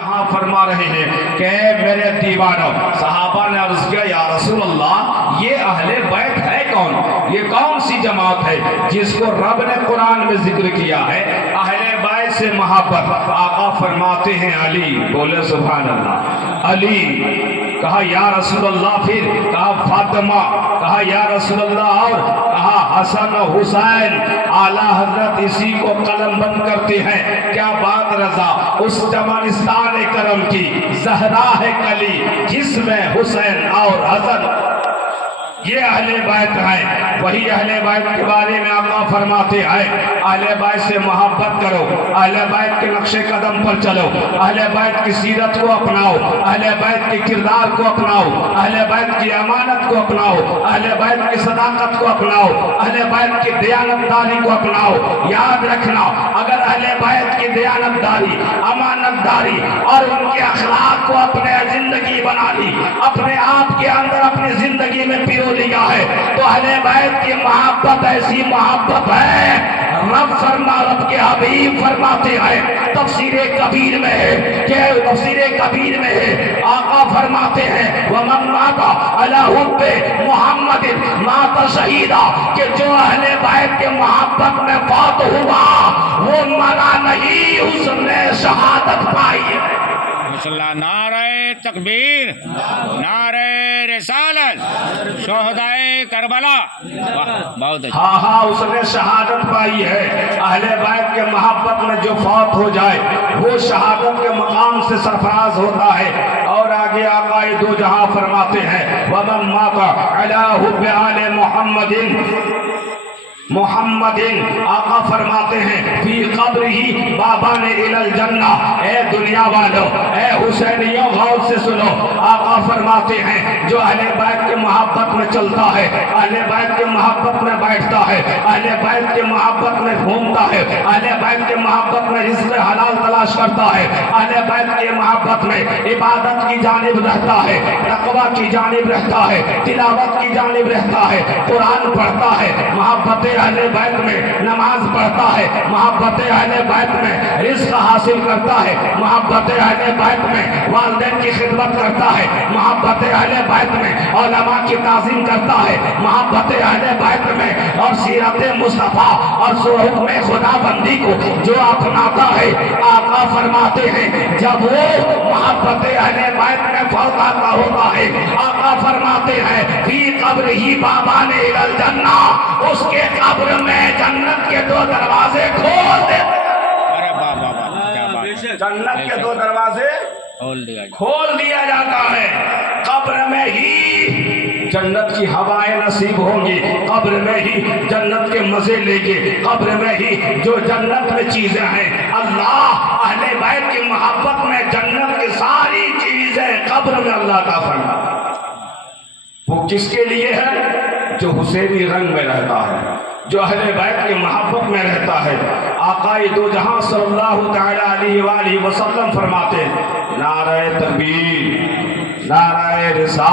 یہاں فرما رہے ہیں کہ میرے دیوانوں، صحابہ نے عرض کیا یا رسول اللہ یہ اہل بیت ہے کون؟ یہ کون سی جماعت ہے جس کو رب نے قرآن میں ذکر کیا ہے؟ اہل بیت سے محبت۔ آقا فرماتے ہیں علی، بولے سبحان اللہ۔ علی کہا یا رسول اللہ، پھر کہا فاطمہ، کہا یا رسول اللہ، اور کہا حسن و حسین۔ اعلیٰ حضرت اسی کو قلم بند کرتے ہیں۔ کیا بات رضا، اس چمنستان کرم کی زہرا ہے کلی، جس میں حسین اور حسن، یہ اہل بیت ہیں۔ وہی اہل بیت کے بارے میں آقا فرماتے ہیں اہل بیت سے محبت کرو، اہل بیت کے نقش قدم پر چلو، اہل بیت کی سیرت کو اپناؤ، اہل بیت کے کردار کو اپناؤ، اہل بیت کی امانت کو اپناؤ، اہل بیت کی صداقت کو اپناؤ، اہل بیت کی دیانتداری کو اپناؤ۔ یاد رکھنا، اگر اہل بیت کی دیانتداری، امانت داری اور ان کے اخلاق کو اپنے زندگی بنا لی، اپنے آپ کے اندر اپنی زندگی میں پیرو لیا ہے، تو اہل بیت کی محبت ایسی محبت ہے، رب کے حبیب فرماتے ہیں تفسیر کبیر میں ہے کہ تفسیر کبیر میں ہے، آقا فرماتے ہیں وَمَن مَاتَ عَلَى حُبِّ مُحَمَّدٍ مَاتَ شَهِيدًا، کہ جو اہل بیت کے محبت میں فوت ہوا وہ مرا نہیں، اس نے شہادت پائی ہے۔ نعرہ تکبیر، نعرہ رسالت، شہدائے کربلا۔ بہت اچھا۔ ہاں اس نے شہادت پائی ہے۔ اہل بیت کے محبت میں جو فوت ہو جائے وہ شہادت کے مقام سے سرفراز ہوتا ہے۔ اور آگے آقا دو جہاں فرماتے ہیں وَمَن مَاتَ عَلَى حُبِّ آلِ مُحَمَّدٍ، آقا فرماتے ہیں فی قبرہ بابان الی الجنہ۔ اے دنیا والو، اے حسینیوں، غور سے سنو، آقا فرماتے ہیں جو اہل بیت کے محبت میں چلتا ہے، اہل بیت کے محبت میں بیٹھتا ہے، اہل بیت کے محبت میں گھومتا ہے، اہل بیت کے محبت میں رزق حلال تلاش کرتا ہے، اہل بیت کے محبت میں عبادت کی جانب رہتا ہے، تقوی کی جانب رہتا ہے، تلاوت کی جانب رہتا ہے، قرآن پڑھتا ہے، محبت اہل بیت میں نماز پڑھتا ہے، محبت اہل بیت میں رزق حاصل کرتا ہے، محبت اہل بیت میں والدین کی خدمت کرتا ہے، محبت اہل بیت میں علماء کی تعظیم کرتا ہے، محبت اہل بیت میں اور سیرت مصطفیٰ اور حکم خدا بندی کو جو اپناتا ہے۔ آقا فرماتے ہیں جب وہ محبت اہل بیت میں فوت ہوتا ہے، آقا فرماتے ہیں فی قبرہ بابان الی الجنہ، اس کے قبر میں جنت کے دو دروازے کھول دیتے ہیں، جنت کے دو دروازے کھول دیا جاتا ہے۔ قبر میں ہی جنت کی ہوائیں نصیب ہوں گی، قبر میں ہی جنت کے مزے لیں گے، قبر میں ہی جو جنت میں چیزیں ہیں، اللہ اہل بیت کی محبت میں جنت کی ساری چیزیں قبر میں اللہ کا فرماتا ہے۔ وہ کس کے لیے ہے؟ جو حسینی رنگ میں رہتا ہے، جو اہل بیت کے محبت میں رہتا ہے۔ آقا دو جہاں صلی اللہ تعالی علیہ وآلہ وسلم فرماتے ہیں نعرہ تکبیر، نعرہ رسالت۔